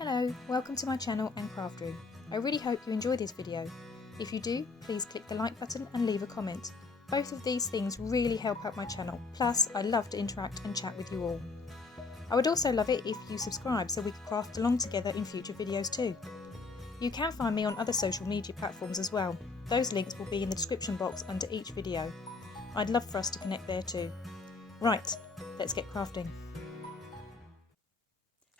Hello, welcome to my channel and craft room. I really hope you enjoy this video. If you do, please click the like button and leave a comment. Both of these things really help out my channel, plus I love to interact and chat with you all. I would also love it if you subscribe so we could craft along together in future videos too. You can find me on other social media platforms as well. Those links will be in the description box under each video. I'd love for us to connect there too. Right, let's get crafting.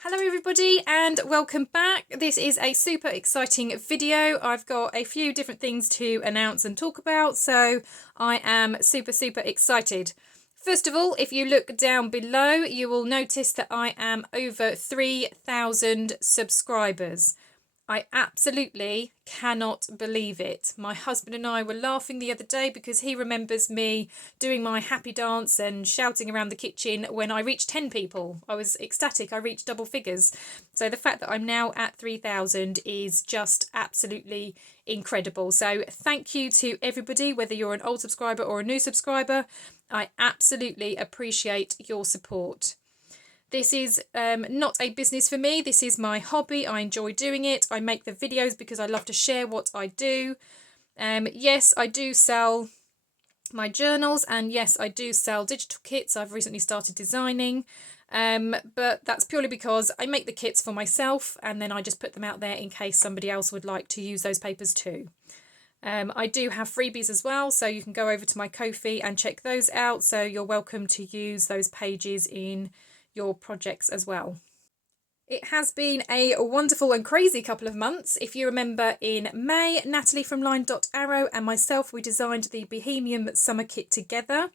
Hello everybody and welcome back. This is a super exciting video. I've got a few different things to announce and talk about, so I am super excited. First of all, if you look down below, you will notice that I am over 3,000 subscribers. I absolutely cannot believe it. My husband and I were laughing the other day because he remembers me doing my happy dance and shouting around the kitchen when I reached 10 people. I was ecstatic. I reached double figures. So the fact that I'm now at 3,000 is just absolutely incredible. So thank you to everybody, whether you're an old subscriber or a new subscriber. I absolutely appreciate your support. This is not a business for me. This is my hobby. I enjoy doing it. I make the videos because I love to share what I do. Yes, I do sell my journals, and yes, I do sell digital kits. I've recently started designing, but that's purely because I make the kits for myself and then I just put them out there in case somebody else would like to use those papers too. I do have freebies as well, so you can go over to my Ko-fi and check those out. So you're welcome to use those pages in your projects as well. It has been a wonderful and crazy couple of months. If you remember, in May, Natalie from Line.Arrow and myself, we designed the Bohemian Summer Kit together.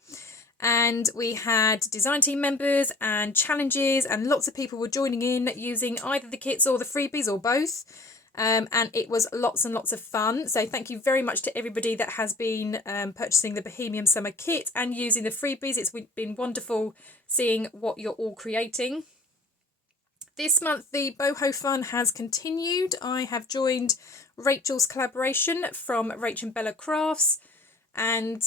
And we had design team members and challenges, and lots of people were joining in using either the kits or the freebies or both. And it was lots and lots of fun. So thank you very much to everybody that has been purchasing the Bohemian Summer Kit and using the freebies. It's been wonderful seeing what you're all creating. This month the boho fun has continued. I have joined Rachel's collaboration from Rachel and Bella Crafts, and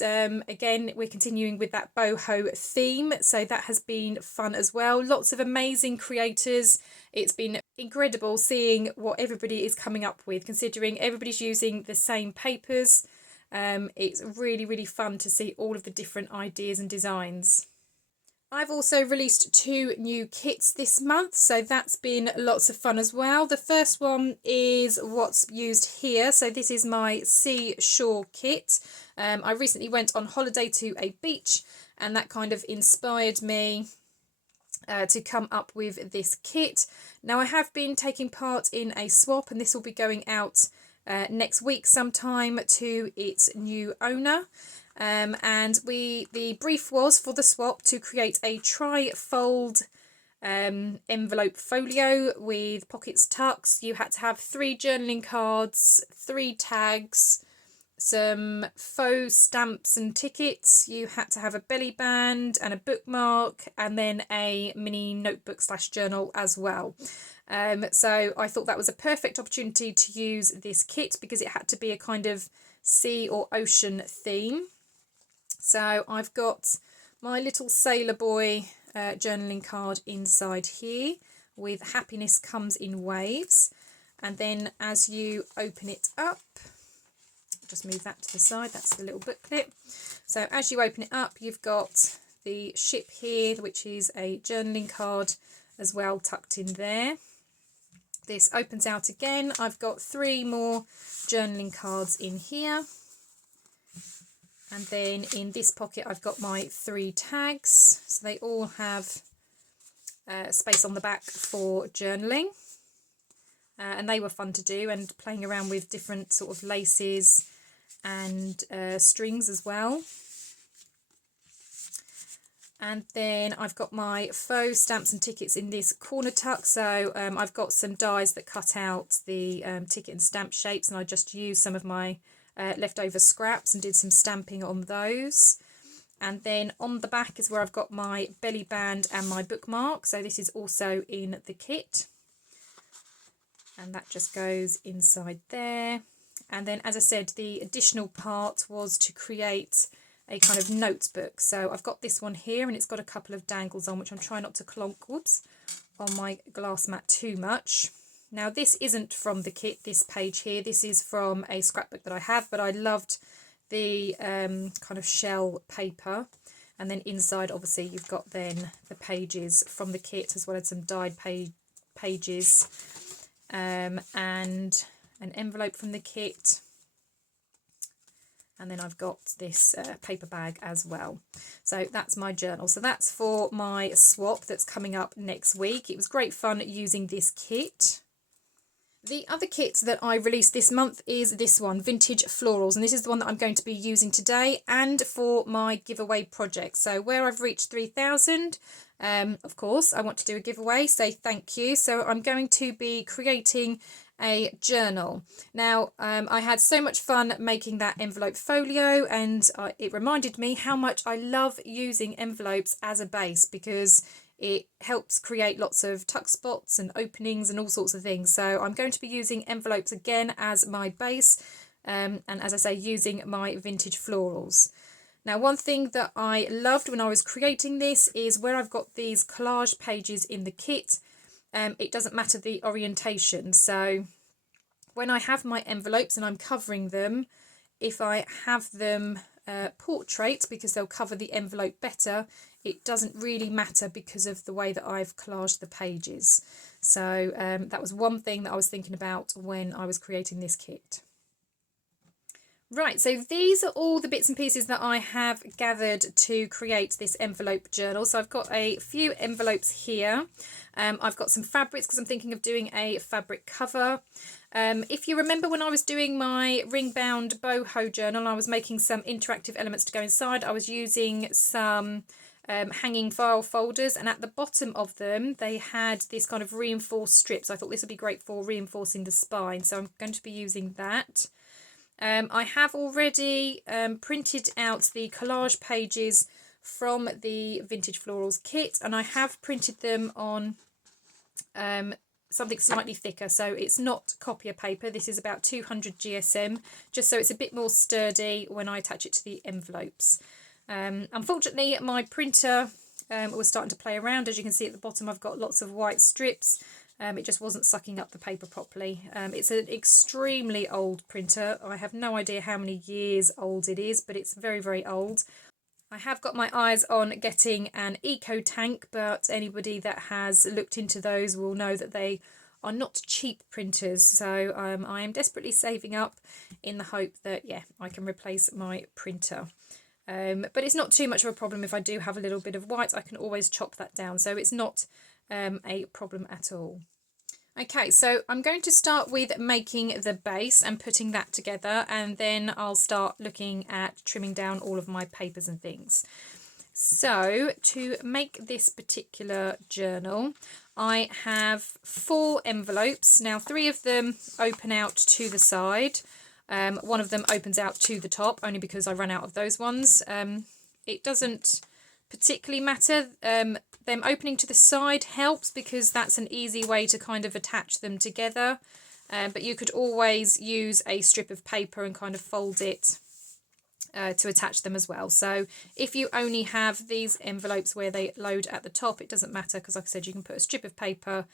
again we're continuing with that boho theme, so that has been fun as well. Lots of amazing creators. It's been incredible seeing what everybody is coming up with, considering everybody's using the same papers. It's really fun to see all of the different ideas and designs. I've also released 2 new kits this month, so that's been lots of fun as well. The first one is what's used here. So this is my Seashore kit. I recently went on holiday to a beach, and that kind of inspired me to come up with this kit. Now I have been taking part in a swap, and this will be going out next week sometime to its new owner. And the brief was for the swap to create a tri-fold envelope folio with pockets tucks. You had to have 3 journaling cards, 3 tags, some faux stamps and tickets. You had to have a belly band and a bookmark, and then a mini notebook / journal as well. So I thought that was a perfect opportunity to use this kit because it had to be a kind of sea or ocean theme. So I've got my little sailor boy journaling card inside here with happiness comes in waves. And then as you open it up, just move that to the side, that's the little booklet. So as you open it up, you've got the ship here, which is a journaling card as well tucked in there. This opens out again. I've got 3 more journaling cards in here. And then in this pocket, I've got my 3 tags. So they all have space on the back for journaling. And they were fun to do, and playing around with different sort of laces and strings as well. And then I've got my faux stamps and tickets in this corner tuck. So I've got some dies that cut out the ticket and stamp shapes, and I just used some of my leftover scraps and did some stamping on those. And then on the back is where I've got my belly band and my bookmark. So this is also in the kit. And that just goes inside there. And then, as I said, the additional part was to create a kind of notebook. So I've got this one here, and it's got a couple of dangles on, which I'm trying not to clonk, whoops, on my glass mat too much. Now this isn't from the kit, this page here, this is from a scrapbook that I have, but I loved the kind of shell paper. And then inside, obviously, you've got then the pages from the kit, as well as some dyed pages, and an envelope from the kit. And then I've got this paper bag as well. So that's my journal. So that's for my swap that's coming up next week. It was great fun using this kit. The other kit that I released this month is this one, Vintage Florals, and this is the one that I'm going to be using today and for my giveaway project. So where I've reached 3,000, of course, I want to do a giveaway, say thank you. So I'm going to be creating a journal. Now, I had so much fun making that envelope folio, and it reminded me how much I love using envelopes as a base, because it helps create lots of tuck spots and openings and all sorts of things. So I'm going to be using envelopes again as my base, and as I say, using my Vintage Florals. Now, one thing that I loved when I was creating this is where I've got these collage pages in the kit, it doesn't matter the orientation. So when I have my envelopes and I'm covering them, if I have them portrait, because they'll cover the envelope better, it doesn't really matter because of the way that I've collaged the pages. So that was one thing that I was thinking about when I was creating this kit. Right, so these are all the bits and pieces that I have gathered to create this envelope journal. So I've got a few envelopes here. I've got some fabrics because I'm thinking of doing a fabric cover. If you remember when I was doing my ring bound boho journal, I was making some interactive elements to go inside. I was using some hanging file folders, and at the bottom of them they had this kind of reinforced strips. I thought this would be great for reinforcing the spine, so I'm going to be using that. I have already printed out the collage pages from the Vintage Florals kit, and I have printed them on something slightly thicker, so it's not copier paper. This is about 200 GSM, just so it's a bit more sturdy when I attach it to the envelopes. Unfortunately, my printer was starting to play around. As you can see at the bottom, I've got lots of white strips. It just wasn't sucking up the paper properly. It's an extremely old printer. I have no idea how many years old it is, but it's very, very old. I have got my eyes on getting an eco tank, but anybody that has looked into those will know that they are not cheap printers. So I am desperately saving up in the hope that, yeah, I can replace my printer. But it's not too much of a problem. If I do have a little bit of white, I can always chop that down. So it's not a problem at all. Okay, so I'm going to start with making the base and putting that together, and then I'll start looking at trimming down all of my papers and things. So to make this particular journal, I have 4 envelopes. Now 3 of them open out to the side. One of them opens out to the top, only because I ran out of those ones. It doesn't particularly matter. Them opening to the side helps because that's an easy way to kind of attach them together. But you could always use a strip of paper and kind of fold it to attach them as well. So if you only have these envelopes where they load at the top, it doesn't matter, because like I said, you can put a strip of paper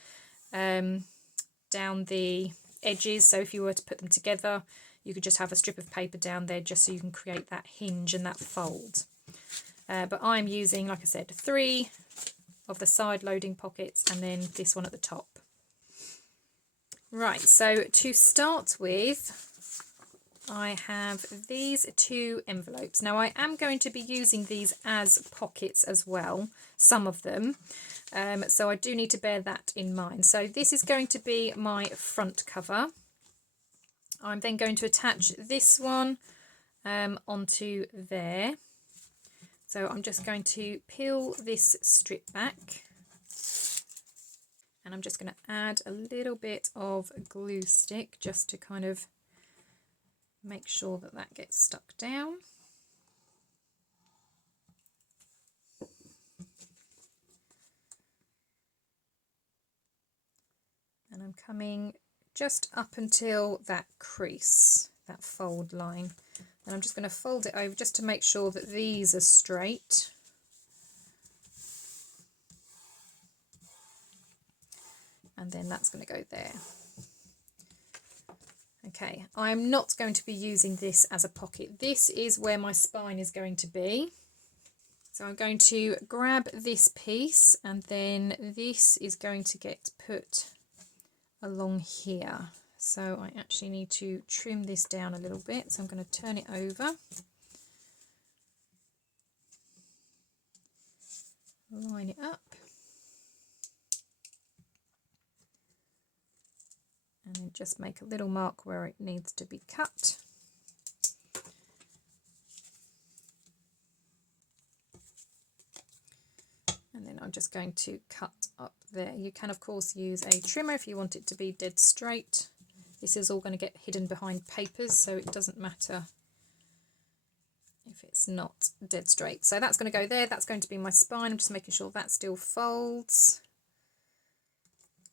down the edges. So if you were to put them together, you could just have a strip of paper down there just so you can create that hinge and that fold. But I'm using, like I said, 3 of the side loading pockets and then this one at the top. Right, so to start with, I have these 2 envelopes. Now I am going to be using these as pockets as well, some of them. So I do need to bear that in mind. So this is going to be my front cover. I'm then going to attach this one onto there. So I'm just going to peel this strip back, and I'm just going to add a little bit of glue stick just to kind of make sure that that gets stuck down. And I'm coming just up until that crease, that fold line. And I'm just going to fold it over just to make sure that these are straight. And then that's going to go there. Okay, I'm not going to be using this as a pocket. This is where my spine is going to be. So I'm going to grab this piece, and then this is going to get put along here. So I actually need to trim this down a little bit. So I'm going to turn it over. Line it up. And then just make a little mark where it needs to be cut. And then I'm just going to cut up there. You can of course use a trimmer if you want it to be dead straight. This is all going to get hidden behind papers, so it doesn't matter if it's not dead straight. So that's going to go there. That's going to be my spine. I'm just making sure that still folds.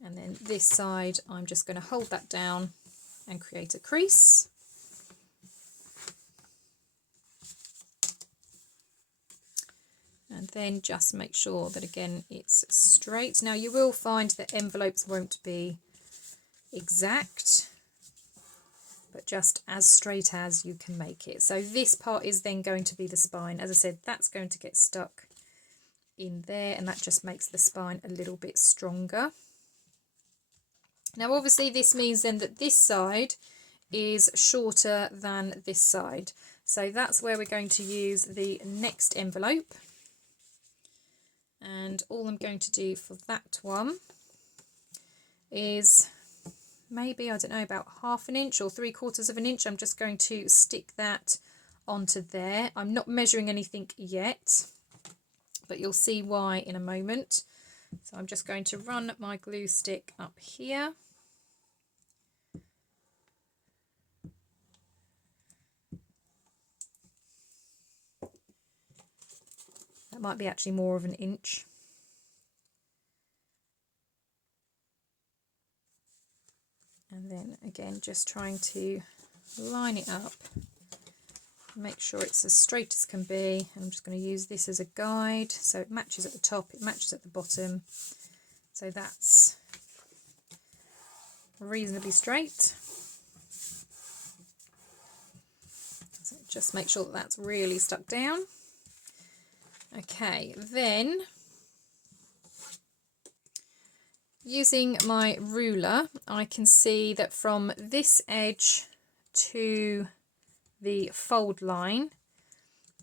And then this side, I'm just going to hold that down and create a crease. And then just make sure that again it's straight. Now you will find that envelopes won't be exact, but just as straight as you can make it. So this part is then going to be the spine. As I said, that's going to get stuck in there, and that just makes the spine a little bit stronger. Now obviously this means then that this side is shorter than this side. So that's where we're going to use the next envelope. And all I'm going to do for that one is maybe, I don't know, about 1/2 inch or 3/4 of an inch. I'm just going to stick that onto there. I'm not measuring anything yet, but you'll see why in a moment. So I'm just going to run my glue stick up here. That might be actually more of an inch. And then again, just trying to line it up, make sure it's as straight as can be. And I'm just going to use this as a guide, so it matches at the top, it matches at the bottom. So that's reasonably straight. So just make sure that that's really stuck down. Okay, then using my ruler, I can see that from this edge to the fold line,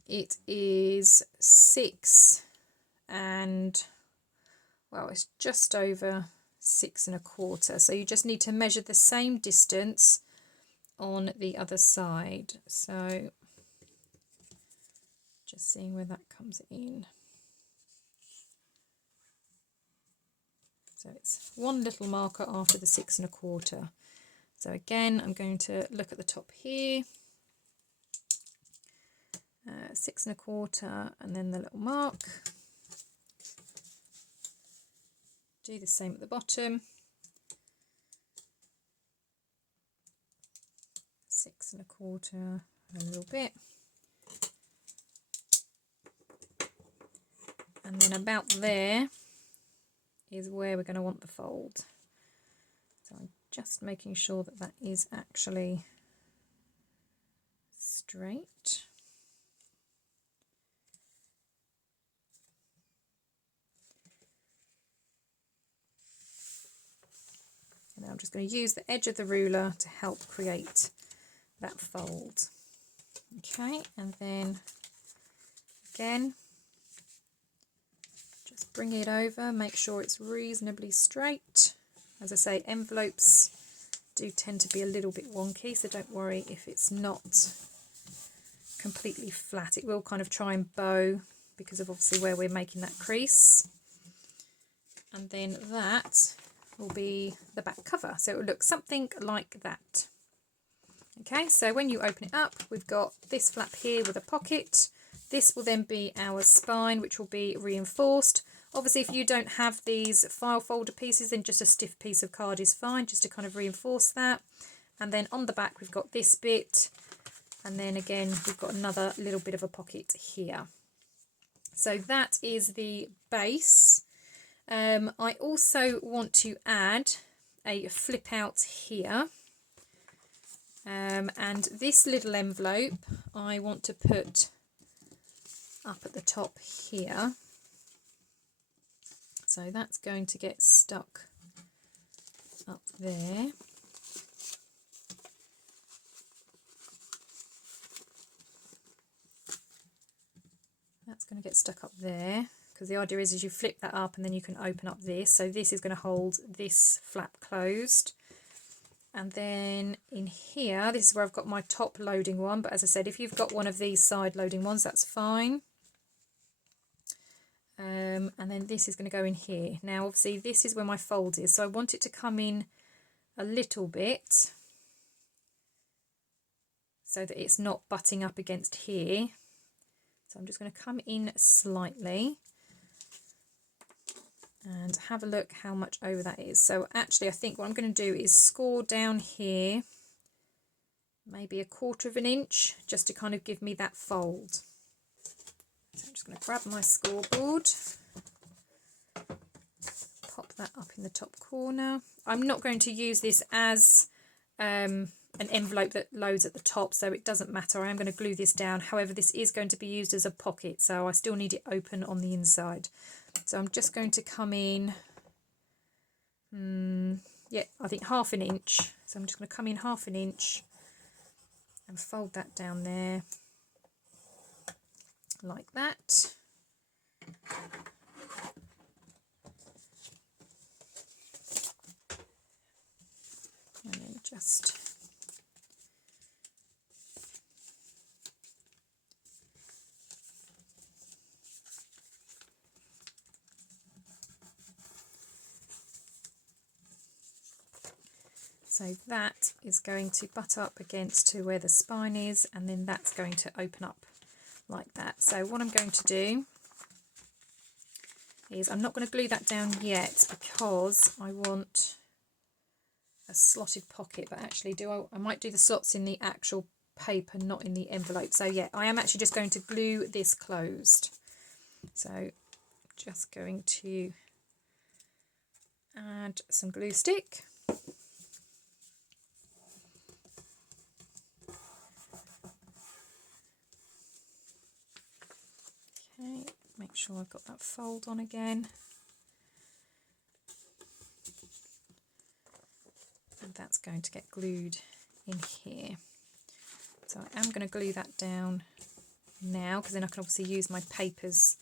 it is 6 and, well, it's just over 6 1/4. So you just need to measure the same distance on the other side. So just seeing where that comes in. So it's one little marker after the 6 1/4. So again, I'm going to look at the top here, 6 1/4, and then the little mark. Do the same at the bottom, 6 1/4, a little bit. And then about there is where we're going to want the fold. So I'm just making sure that that is actually straight. And I'm just going to use the edge of the ruler to help create that fold. Okay, and then again, just bring it over, make sure it's reasonably straight. As I say, envelopes do tend to be a little bit wonky, so don't worry if it's not completely flat. It will kind of try and bow because of obviously where we're making that crease. And then that will be the back cover. So it will look something like that. Okay, so when you open it up, we've got this flap here with a pocket. This will then be our spine, which will be reinforced. Obviously, if you don't have these file folder pieces, then just a stiff piece of card is fine, just to kind of reinforce that. And then on the back, we've got this bit. And then again, we've got another little bit of a pocket here. So that is the base. I also want to add a flip out here. And this little envelope I want to put up at the top here. So that's going to get stuck up there. That's going to get stuck up there, because the idea is you flip that up and then you can open up this. So this is going to hold this flap closed. And then in here, this is where I've got my top loading one. But as I said, if you've got one of these side loading ones, that's fine. And then this is going to go in here. Now, obviously, this is where my fold is. So I want it to come in a little bit so that it's not butting up against here. So I'm just going to come in slightly and have a look how much over that is. So actually, I think what I'm going to do is score down here maybe 1/4 of an inch, just to kind of give me that fold. So I'm just going to grab my scoreboard, pop that up in the top corner. I'm not going to use this as an envelope that loads at the top, so it doesn't matter. I am going to glue this down. However, this is going to be used as a pocket, so I still need it open on the inside. So I'm just going to come in, yeah, I think 1/2 an inch. So I'm just going to come in 1/2 an inch and fold that down there like that. And then just so that is going to butt up against to where the spine is, and then that's going to open up like that. So what I'm going to do is I'm not going to glue that down yet, because I want a slotted pocket, but actually I might do the slots in the actual paper, not in the envelope. So yeah, I am actually just going to glue this closed. So just going to add some glue stick. Okay, make sure I've got that fold on again. And that's going to get glued in here. So I am going to glue that down now, because then I can obviously use my papers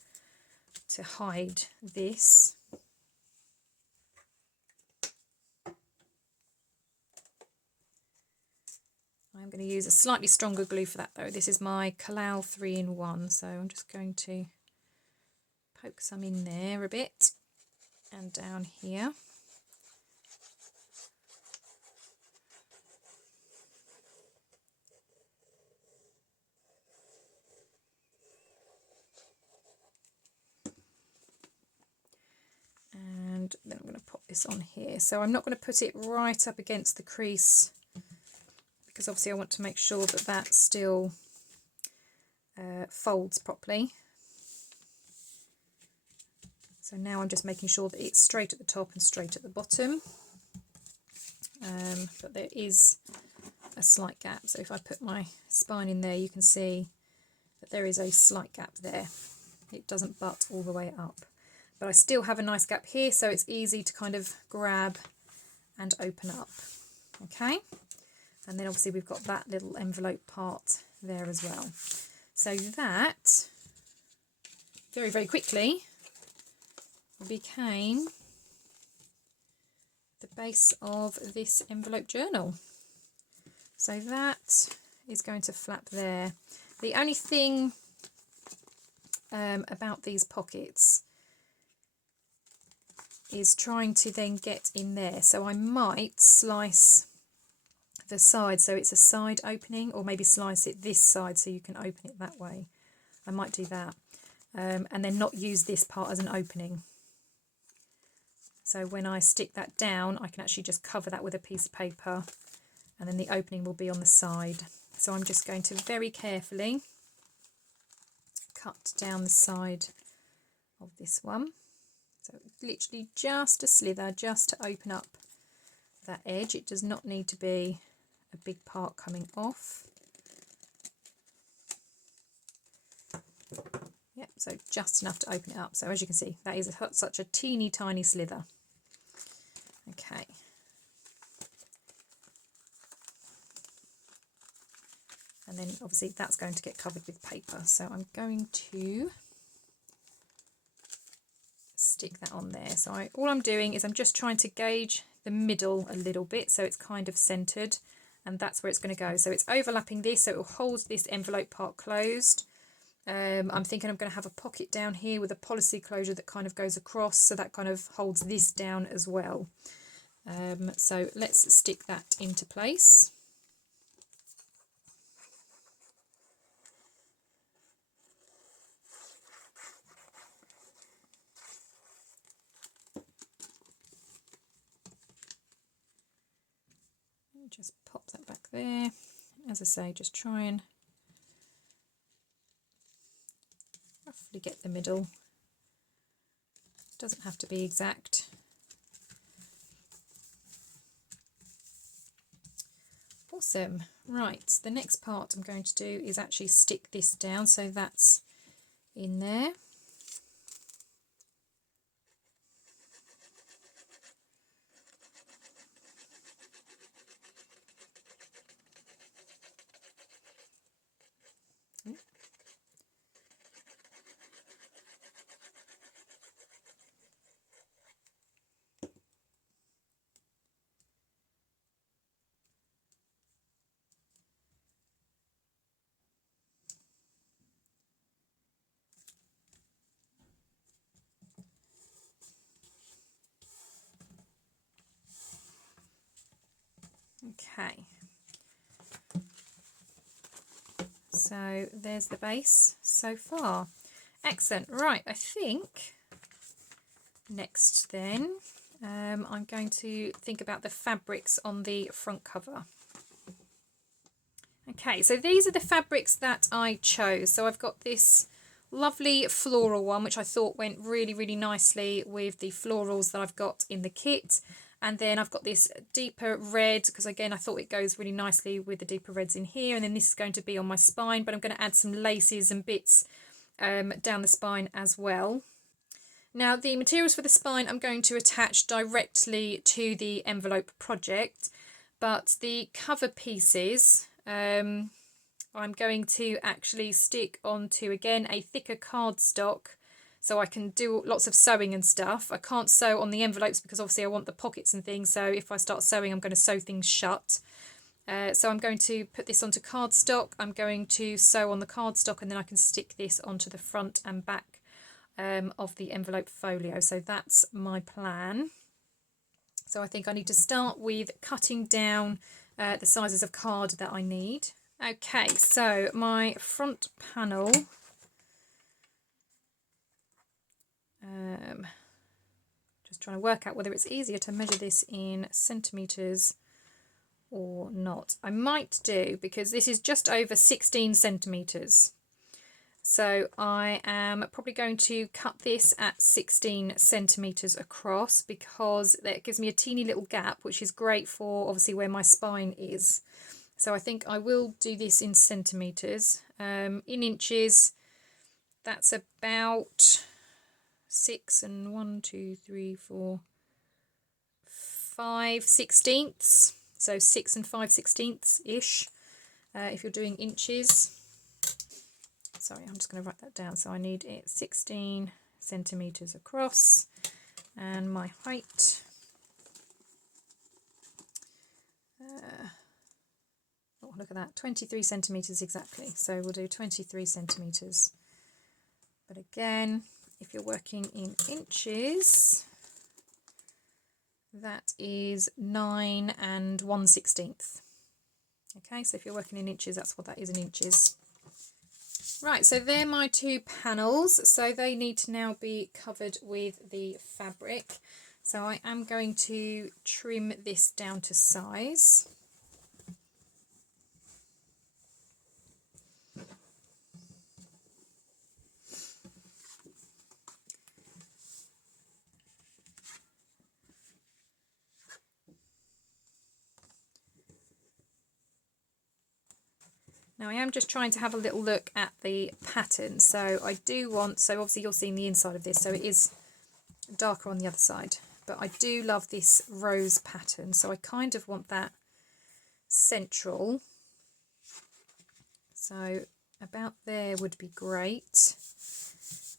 to hide this. I'm going to use a slightly stronger glue for that though. This is my Collal 3-in-1, so I'm just going to poke some in there a bit and down here. And then I'm going to pop this on here. So I'm not going to put it right up against the crease, because obviously I want to make sure that that still folds properly. So now I'm just making sure that it's straight at the top and straight at the bottom. But there is a slight gap. So if I put my spine in there, you can see that there is a slight gap there. It doesn't butt all the way up. But I still have a nice gap here, so it's easy to kind of grab and open up. Okay? And then obviously we've got that little envelope part there as well. So that, very, very quickly, became the base of this envelope journal. So that is going to flap there. The only thing about these pockets is trying to then get in there. So I might slice the side so it's a side opening, or maybe slice it this side so you can open it that way. I might do that, and then not use this part as an opening. So when I stick that down, I can actually just cover that with a piece of paper, and then the opening will be on the side. So I'm just going to very carefully cut down the side of this one. So literally just a slither, just to open up that edge. It does not need to be a big part coming off. Yep, so just enough to open it up. So as you can see, that is such a teeny tiny slither. Okay. And then obviously that's going to get covered with paper. So I'm going to stick that on there. So all I'm doing is I'm just trying to gauge the middle a little bit so it's kind of centered, and that's where it's going to go. So it's overlapping this, so it will hold this envelope part closed. I'm thinking I'm going to have a pocket down here with a policy closure that kind of goes across, so that kind of holds this down as well. So let's stick that into place. Just pop that back there. As I say, just try and roughly get the middle. Doesn't have to be exact. Awesome. Right, the next part I'm going to do is actually stick this down, so that's in there. Okay, so there's the base so far. Excellent. Right, I think next then I'm going to think about the fabrics on the front cover. Okay, so these are the fabrics that I chose. So I've got this lovely floral one, which I thought went really, really nicely with the florals that I've got in the kit. And then I've got this deeper red, because again, I thought it goes really nicely with the deeper reds in here. And then this is going to be on my spine, but I'm going to add some laces and bits down the spine as well. Now, the materials for the spine I'm going to attach directly to the envelope project, but the cover pieces I'm going to actually stick onto, again, a thicker cardstock, so I can do lots of sewing and stuff. I can't sew on the envelopes because obviously I want the pockets and things, so if I start sewing I'm going to sew things shut. So I'm going to put this onto cardstock, I'm going to sew on the cardstock, and then I can stick this onto the front and back of the envelope folio. So that's my plan. So I think I need to start with cutting down the sizes of card that I need. Okay, so my front panel, just trying to work out whether it's easier to measure this in centimetres or not. I might do, because this is just over 16 centimetres. So I am probably going to cut this at 16 centimetres across, because that gives me a teeny little gap, which is great for obviously where my spine is. So I think I will do this in centimetres. In inches, that's about 6 and 1, 2, 3, 4, 5 sixteenths. So 6 and 5 sixteenths ish, if you're doing inches. Sorry, I'm just going to write that down. So I need it 16 centimetres across, and my height, oh, look at that, 23 centimetres exactly. So we'll do 23 centimetres. But again, if you're working in inches, that is 9 and 1/16. Okay, so if you're working in inches, that's what that is in inches. Right, so they're my two panels. So they need to now be covered with the fabric. So I am going to trim this down to size. Now I am just trying to have a little look at the pattern. So I do want, so obviously you're seeing the inside of this, so it is darker on the other side. But I do love this rose pattern, so I kind of want that central. So about there would be great.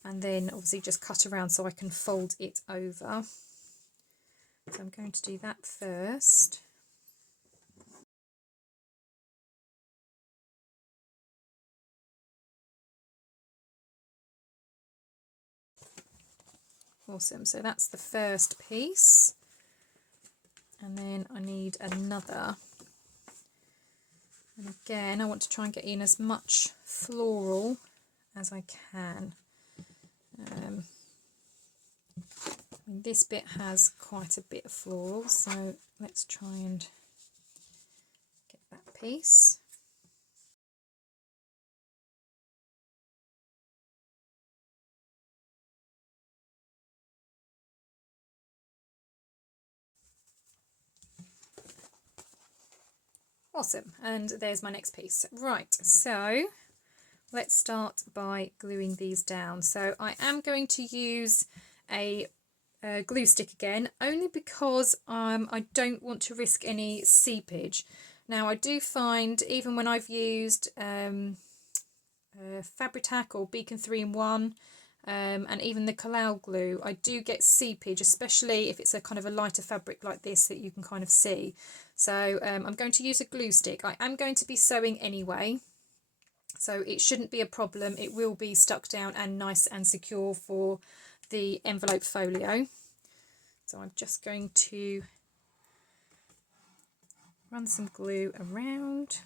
And then obviously just cut around so I can fold it over. So I'm going to do that first. Awesome, so that's the first piece. And then I need another. And again, I want to try and get in as much floral as I can. This bit has quite a bit of floral, so let's try and get that piece. Awesome, and there's my next piece. Right, so let's start by gluing these down. So I am going to use a glue stick again, only because I don't want to risk any seepage. Now I do find, even when I've used Fabri-Tac or Beacon 3-in-1, and even the Collal glue, I do get seepage, especially if it's a kind of a lighter fabric like this that you can kind of see. So I'm going to use a glue stick. I am going to be sewing anyway, so it shouldn't be a problem. It will be stuck down and nice and secure for the envelope folio. So I'm just going to run some glue around.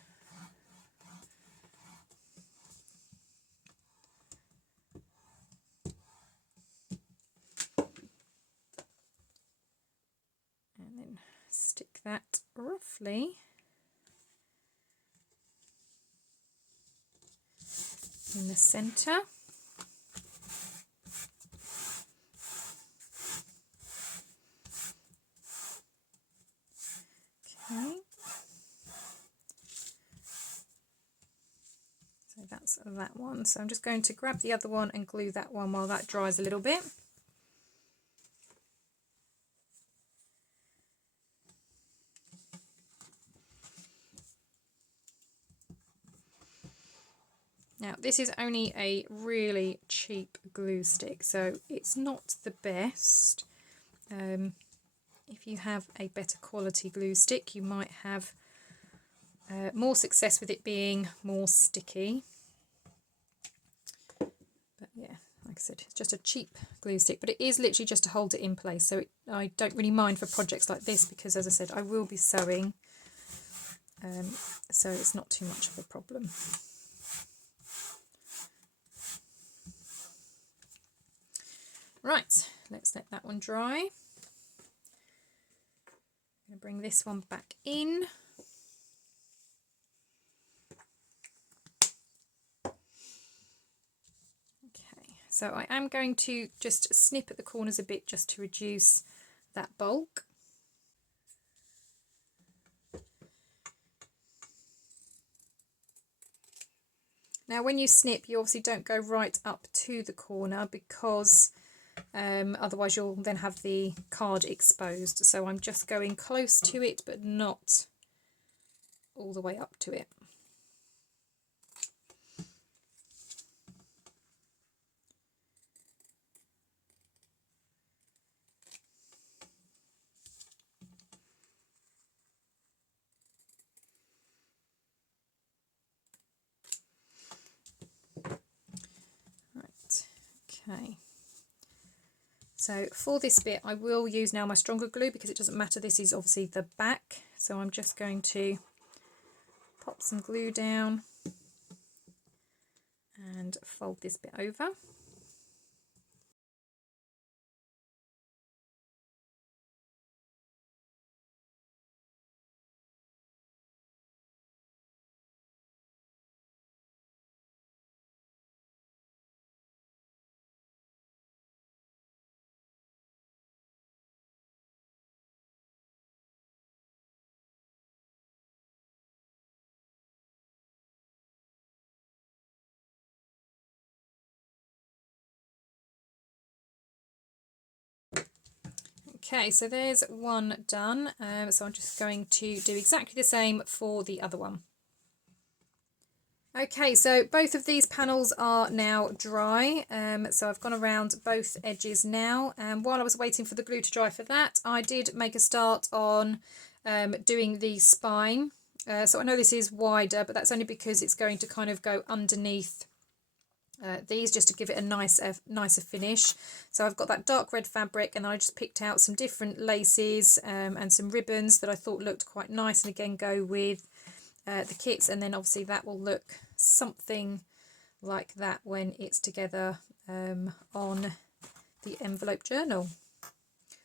And then stick that roughly in the centre. Okay. So that's that one. So I'm just going to grab the other one and glue that one while that dries a little bit. Now this is only a really cheap glue stick, so it's not the best. If you have a better quality glue stick, you might have more success with it being more sticky. But yeah, like I said, it's just a cheap glue stick, but it is literally just to hold it in place. So I don't really mind for projects like this because, as I said, I will be sewing, so it's not too much of a problem. Right, let's let that one dry. I'm going to bring this one back in. Okay, so I am going to just snip at the corners a bit just to reduce that bulk. Now when you snip, you obviously don't go right up to the corner because otherwise you'll then have the card exposed. So I'm just going close to it but not all the way up to it. Right, okay. So for this bit I will use now my stronger glue because it doesn't matter, this is obviously the back. So I'm just going to pop some glue down and fold this bit over. Okay, so there's one done. So I'm just going to do exactly the same for the other one. Okay, so both of these panels are now dry. So I've gone around both edges now. And while I was waiting for the glue to dry for that, I did make a start on doing the spine. So I know this is wider, but that's only because it's going to kind of go underneath these just to give it a nicer finish. So I've got that dark red fabric, and I just picked out some different laces and some ribbons that I thought looked quite nice, and again go with the kits, and then obviously that will look something like that when it's together on the envelope journal.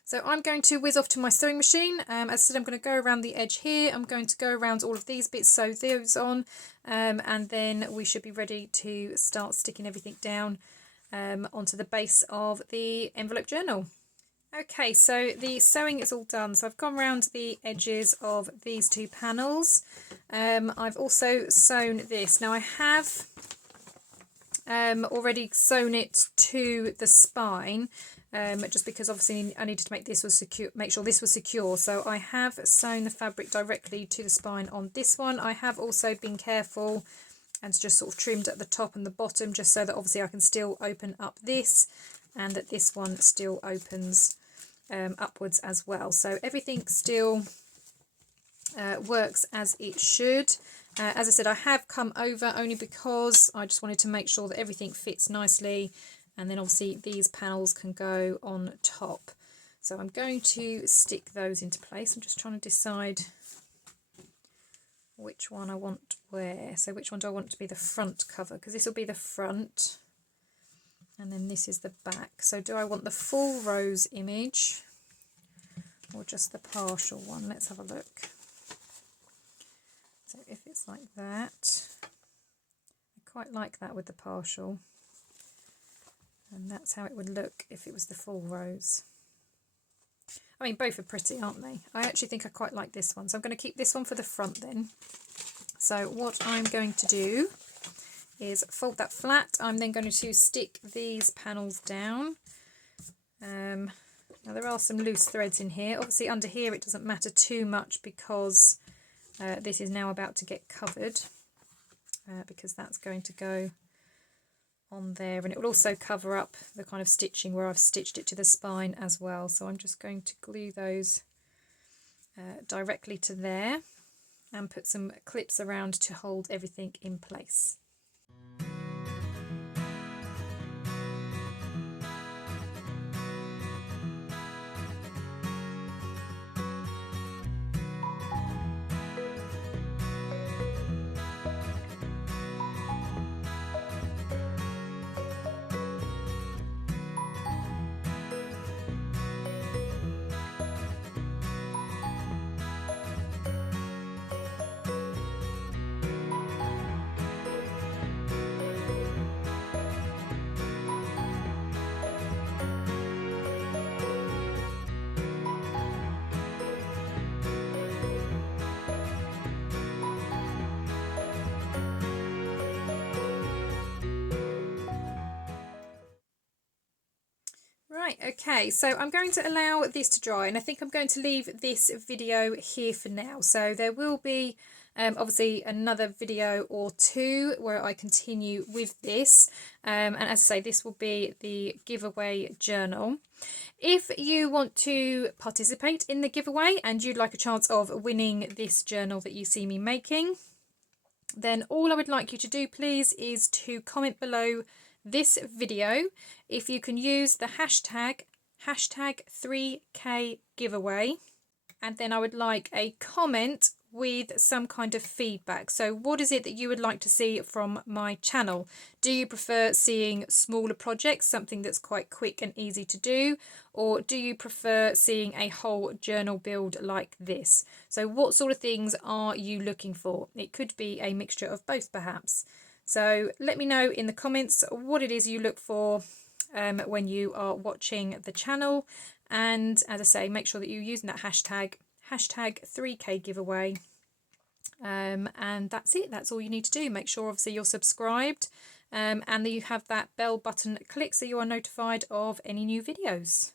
So I'm going to whiz off to my sewing machine. As I said, I'm going to go around the edge here. I'm going to go around all of these bits, sew those on, and then we should be ready to start sticking everything down onto the base of the envelope journal. Okay, so the sewing is all done. So I've gone around the edges of these two panels. I've also sewn this. Now I have already sewn it to the spine, just because obviously I needed to make this was secure, make sure this was secure. So I have sewn the fabric directly to the spine on this one. I have also been careful and just sort of trimmed at the top and the bottom, just so that obviously I can still open up this, and that this one still opens upwards as well. So everything still works as it should. As I said, I have come over only because I just wanted to make sure that everything fits nicely, and then obviously these panels can go on top. So I'm going to stick those into place. I'm just trying to decide which one I want where. So which one do I want to be the front cover, because this will be the front and then this is the back. So do I want the full rose image or just the partial one? Let's have a look. So if it's like that, I quite like that with the partial, and that's how it would look if it was the full rose. I mean, both are pretty, aren't they? I actually think I quite like this one, so I'm going to keep this one for the front then. So what I'm going to do is fold that flat. I'm then going to stick these panels down. Now there are some loose threads in here. Obviously under here it doesn't matter too much because this is now about to get covered, because that's going to go on there, and it will also cover up the kind of stitching where I've stitched it to the spine as well. So I'm just going to glue those directly to there and put some clips around to hold everything in place. Right, okay, so I'm going to allow this to dry, and I think I'm going to leave this video here for now. So there will be obviously another video or two where I continue with this, and as I say, this will be the giveaway journal. If you want to participate in the giveaway and you'd like a chance of winning this journal that you see me making, then all I would like you to do, please, is to comment below this video. If you can use the hashtag 3K giveaway, and then I would like a comment with some kind of feedback. So what is it that you would like to see from my channel? Do you prefer seeing smaller projects, something that's quite quick and easy to do, or do you prefer seeing a whole journal build like this? So what sort of things are you looking for? It could be a mixture of both perhaps. So let me know in the comments what it is you look for when you are watching the channel, and as I say, make sure that you're using that hashtag 3K giveaway, and that's it. That's all you need to do. Make sure obviously you're subscribed, and that you have that bell button clicked so you are notified of any new videos.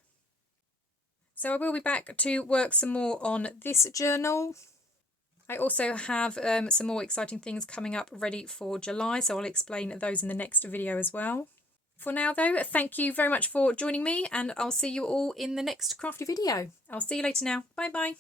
So I will be back to work some more on this journal. I also have some more exciting things coming up ready for July, so I'll explain those in the next video as well. For now though, thank you very much for joining me, and I'll see you all in the next crafty video. I'll see you later now. Bye bye.